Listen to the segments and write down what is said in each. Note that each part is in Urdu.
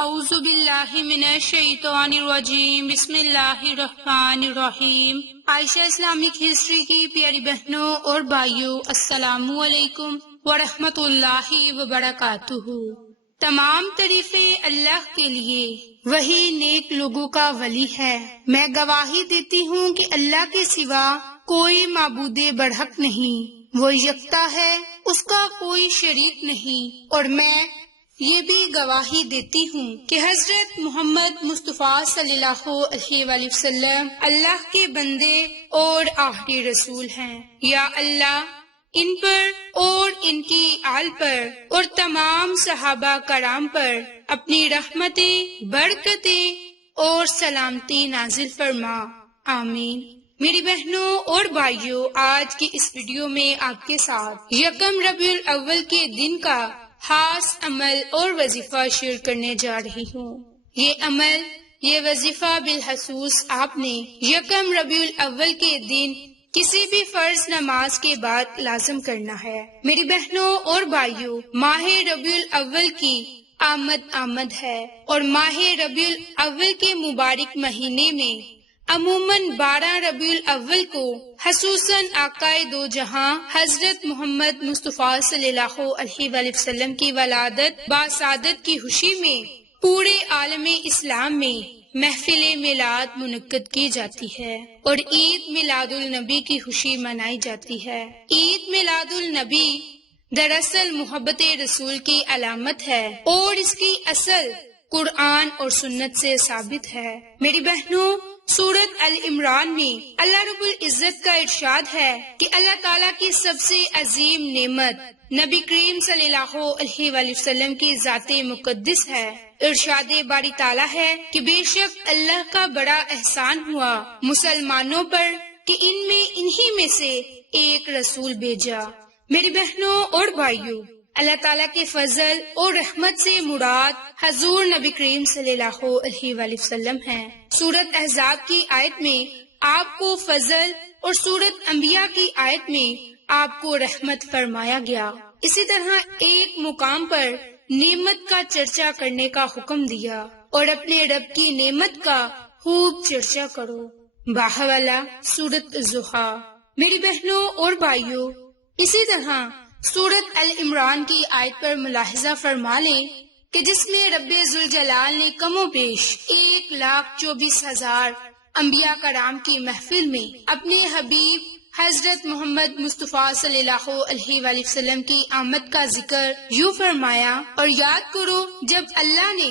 اعوذ باللہ من الشیطان الرجیم، بسم اللہ الرحمن الرحیم۔ عائشہ اسلامک ہسٹری کی پیاری بہنوں اور بھائیوں، السلام علیکم ورحمۃ اللہ وبرکاتہ۔ تمام تعریفیں اللہ کے لیے، وہی نیک لوگوں کا ولی ہے۔ میں گواہی دیتی ہوں کہ اللہ کے سوا کوئی معبود برحق نہیں، وہ یکتا ہے، اس کا کوئی شریک نہیں، اور میں یہ بھی گواہی دیتی ہوں کہ حضرت محمد مصطفیٰ صلی اللہ علیہ وآلہ وسلم اللہ کے بندے اور آخری رسول ہیں۔ یا اللہ ان پر اور ان کی آل پر اور تمام صحابہ کرام پر اپنی رحمتیں، برکتیں اور سلامتی نازل فرما، آمین۔ میری بہنوں اور بھائیوں، آج کی اس ویڈیو میں آپ کے ساتھ یکم ربیع الاول کے دن کا خاص عمل اور وظیفہ شیئر کرنے جا رہی ہوں۔ یہ عمل، یہ وظیفہ بالخصوص آپ نے یکم ربیع الاول کے دن کسی بھی فرض نماز کے بعد لازم کرنا ہے۔ میری بہنوں اور بھائیوں، ماہ ربیع الاول کی آمد ہے، اور ماہ ربیع الاول کے مبارک مہینے میں عموماً 12 ربیع الاول کو خصوصاً آقائے دو جہاں حضرت محمد مصطفیٰ صلی اللہ علیہ وآلہ وسلم کی ولادت باسعادت کی خوشی میں پورے عالم اسلام میں محفل میلاد منعقد کی جاتی ہے، اور عید میلاد النبی کی خوشی منائی جاتی ہے۔ عید میلاد النبی دراصل محبت رسول کی علامت ہے، اور اس کی اصل قرآن اور سنت سے ثابت ہے۔ میری بہنوں، سورۃ ال عمران میں اللہ رب العزت کا ارشاد ہے کہ اللہ تعالیٰ کی سب سے عظیم نعمت نبی کریم صلی اللہ علیہ وآلہ وسلم کی ذات مقدس ہے۔ ارشاد باری تعالیٰ ہے کہ بے شک اللہ کا بڑا احسان ہوا مسلمانوں پر کہ انہی میں سے ایک رسول بھیجا۔ میری بہنوں اور بھائیوں، اللہ تعالیٰ کے فضل اور رحمت سے مراد حضور نبی کریم صلی اللہ علیہ وآلہ وسلم ہیں۔ سورۃ احزاب کی آیت میں آپ کو فضل اور سورۃ انبیاء کی آیت میں آپ کو رحمت فرمایا گیا۔ اسی طرح ایک مقام پر نعمت کا چرچا کرنے کا حکم دیا، اور اپنے رب کی نعمت کا خوب چرچا کرو۔ باہوالا سورۃ الضحیٰ۔ میری بہنوں اور بھائیوں، اسی طرح سورۃ ال عمران کی آیت پر ملاحظہ فرما لیں کہ جس میں رب ذوالجلال نے کم و بیش 1,24,000 انبیاء کرام کی محفل میں اپنے حبیب حضرت محمد مصطفیٰ صلی اللہ علیہ وآلہ وسلم کی آمد کا ذکر یوں فرمایا، اور یاد کرو جب اللہ نے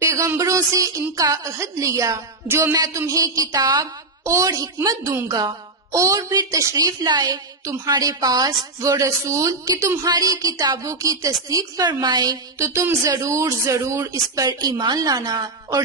پیغمبروں سے ان کا عہد لیا جو میں تمہیں کتاب اور حکمت دوں گا، اور پھر تشریف لائے تمہارے پاس وہ رسول کہ تمہاری کتابوں کی تصدیق فرمائے، تو تم ضرور اس پر ایمان لانا اور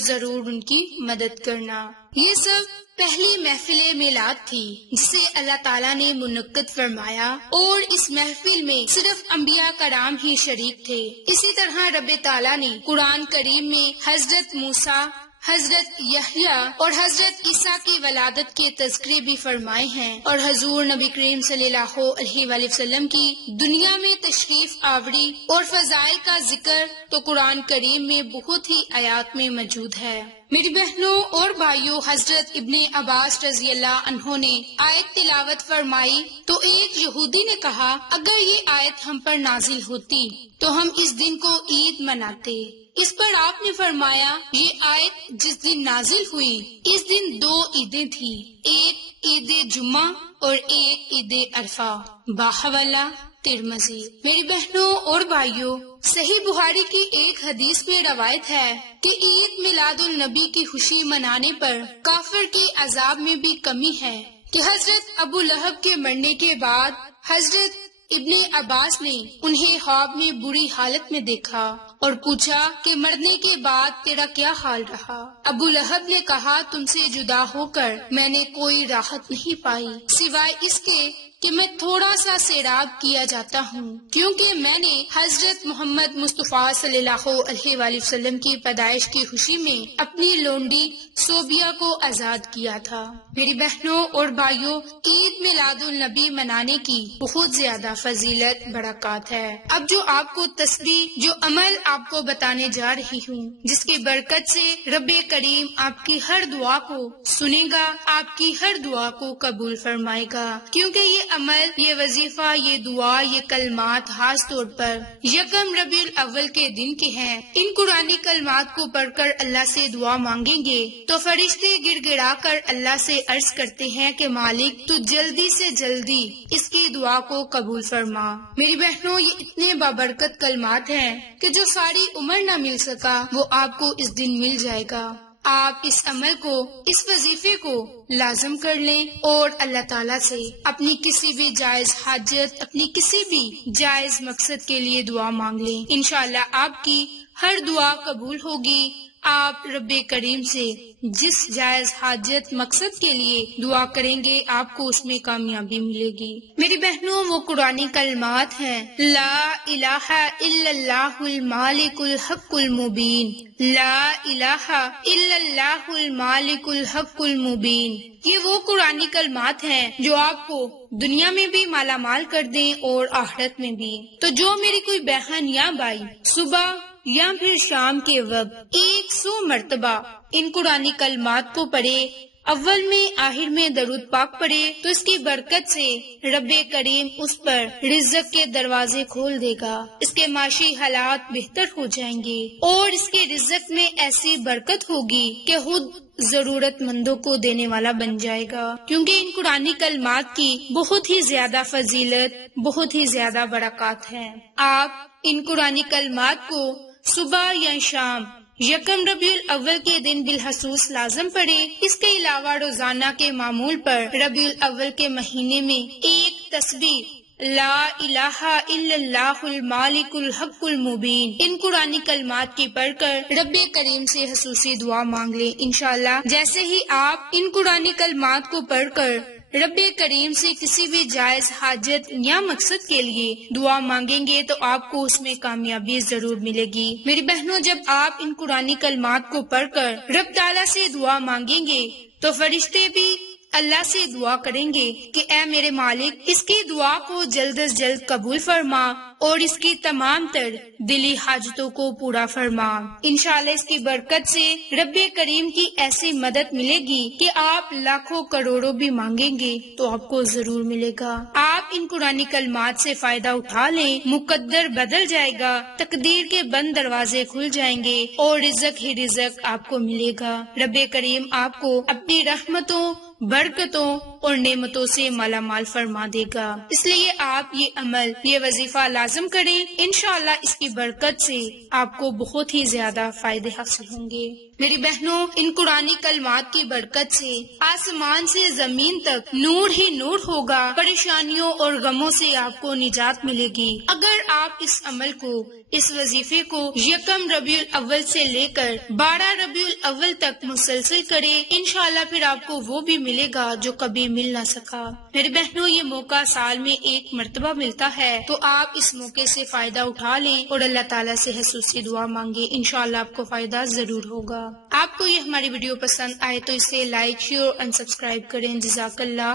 ضرور ان کی مدد کرنا۔ یہ سب پہلی محفل میلاد تھی جسے اللہ تعالیٰ نے منعقد فرمایا، اور اس محفل میں صرف انبیاء کرام ہی شریک تھے۔ اسی طرح رب تعالیٰ نے قرآن کریم میں حضرت موسیٰ، حضرت یحییٰ اور حضرت عیسیٰ کی ولادت کے تذکرے بھی فرمائے ہیں، اور حضور نبی کریم صلی اللہ علیہ وآلہ وسلم کی دنیا میں تشریف آوری اور فضائل کا ذکر تو قرآن کریم میں بہت ہی آیات میں موجود ہے۔ میری بہنوں اور بھائیوں، حضرت ابن عباس رضی اللہ عنہ نے آیت تلاوت فرمائی تو ایک یہودی نے کہا، اگر یہ آیت ہم پر نازل ہوتی تو ہم اس دن کو عید مناتے۔ اس پر آپ نے فرمایا، یہ آیت جس دن نازل ہوئی اس دن 2 عیدیں تھیں، ایک عید جمعہ اور ایک عید عرفہ۔ باحوالہ ترمذی۔ میری بہنوں اور بھائیوں، صحیح بخاری کی ایک حدیث میں روایت ہے کہ عید میلاد النبی کی خوشی منانے پر کافر کے عذاب میں بھی کمی ہے، کہ حضرت ابو لہب کے مرنے کے بعد حضرت ابن عباس نے انہیں خواب میں بری حالت میں دیکھا اور پوچھا کہ مرنے کے بعد تیرا کیا حال رہا؟ ابو لہب نے کہا، تم سے جدا ہو کر میں نے کوئی راحت نہیں پائی سوائے اس کے کہ میں تھوڑا سا سیراب کیا جاتا ہوں، کیونکہ میں نے حضرت محمد مصطفیٰ صلی اللہ علیہ وآلہ وسلم کی پیدائش کی خوشی میں اپنی لونڈی صوبیہ کو آزاد کیا تھا۔ میری بہنوں اور بھائیوں، عید میلاد النبی منانے کی بہت زیادہ فضیلت برکات ہے۔ اب جو آپ کو تسبیح، جو عمل آپ کو بتانے جا رہی ہوں، جس کی برکت سے رب کریم آپ کی ہر دعا کو سنے گا، آپ کی ہر دعا کو قبول فرمائے گا، کیونکہ یہ عمل، یہ وظیفہ، یہ دعا، یہ کلمات خاص طور پر یکم ربیع الاول کے دن کے ہیں۔ ان قرآنی کلمات کو پڑھ کر اللہ سے دعا مانگیں گے تو فرشتے گڑ گڑا کر اللہ سے عرض کرتے ہیں کہ مالک تو جلدی سے جلدی اس کی دعا کو قبول فرما۔ میری بہنوں، یہ اتنے بابرکت کلمات ہیں کہ جو ساری عمر نہ مل سکا وہ آپ کو اس دن مل جائے گا۔ آپ اس عمل کو، اس وظیفے کو لازم کر لیں اور اللہ تعالیٰ سے اپنی کسی بھی جائز حاجت، اپنی کسی بھی جائز مقصد کے لیے دعا مانگ لیں۔ انشاءاللہ آپ کی ہر دعا قبول ہوگی۔ آپ رب کریم سے جس جائز حاجت مقصد کے لیے دعا کریں گے آپ کو اس میں کامیابی ملے گی۔ میری بہنوں، وہ قرآنی کلمات ہیں، لا الہ الا اللہ المالک الحق المبین، لا الہ الا اللہ المالک الحق المبین۔ یہ وہ قرآنی کلمات ہیں جو آپ کو دنیا میں بھی مالا مال کر دیں اور آخرت میں بھی۔ تو جو میری کوئی بہن یا بھائی صبح یا پھر شام کے وقت 100 مرتبہ ان قرآنی کلمات کو پڑھے، اول میں آخر میں درود پاک پڑھے، تو اس کی برکت سے رب کریم اس پر رزق کے دروازے کھول دے گا، اس کے معاشی حالات بہتر ہو جائیں گے اور اس کے رزق میں ایسی برکت ہوگی کہ خود ضرورت مندوں کو دینے والا بن جائے گا، کیونکہ ان قرآنی کلمات کی بہت ہی زیادہ فضیلت، بہت ہی زیادہ برکات ہے۔ آپ ان قرآنی کلمات کو صبح یا شام یکم ربیع الاول کے دن بالخصوص لازم پڑھیں۔ اس کے علاوہ روزانہ کے معمول پر ربیع الاول کے مہینے میں ایک تسبیح لا الہ الا اللہ المالک الحق المبین ان قرآنی کلمات کی پڑھ کر رب کریم سے خصوصی دعا مانگ لیں۔ انشاءاللہ جیسے ہی آپ ان قرآنی کلمات کو پڑھ کر رب کریم سے کسی بھی جائز حاجت یا مقصد کے لیے دعا مانگیں گے تو آپ کو اس میں کامیابی ضرور ملے گی۔ میری بہنوں، جب آپ ان قرآنی کلمات کو پڑھ کر رب تعالیٰ سے دعا مانگیں گے تو فرشتے بھی اللہ سے دعا کریں گے کہ اے میرے مالک، اس کی دعا کو جلد از جلد قبول فرما اور اس کی تمام تر دلی حاجتوں کو پورا فرما۔ انشاءاللہ اس کی برکت سے رب کریم کی ایسی مدد ملے گی کہ آپ لاکھوں کروڑوں بھی مانگیں گے تو آپ کو ضرور ملے گا۔ آپ ان قرآنی کلمات سے فائدہ اٹھا لیں، مقدر بدل جائے گا، تقدیر کے بند دروازے کھل جائیں گے اور رزق ہی رزق آپ کو ملے گا۔ رب کریم آپ کو اپنی رحمتوں، برکتوں اور نعمتوں سے مالا مال فرما دے گا۔ اس لیے آپ یہ عمل، یہ وظیفہ لازم کریں، انشاءاللہ اس کی برکت سے آپ کو بہت ہی زیادہ فائدے حاصل ہوں گے۔ میری بہنوں، ان قرآنی کلمات کی برکت سے آسمان سے زمین تک نور ہی نور ہوگا، پریشانیوں اور غموں سے آپ کو نجات ملے گی۔ اگر آپ اس عمل کو، اس وظیفے کو یکم ربیع الاول سے لے کر 12 ربیع الاول تک مسلسل کریں، انشاءاللہ پھر آپ کو وہ بھی ملے گا جو کبھی مل نہ سکا۔ میری بہنوں، یہ موقع سال میں ایک مرتبہ ملتا ہے، تو آپ اس موقع سے فائدہ اٹھا لیں اور اللہ تعالیٰ سے خصوصی دعا مانگیں، انشاءاللہ آپ کو فائدہ ضرور ہوگا۔ آپ کو یہ ہماری ویڈیو پسند آئے تو اسے لائک، شیئر اور سبسکرائب کریں۔ جزاک اللہ۔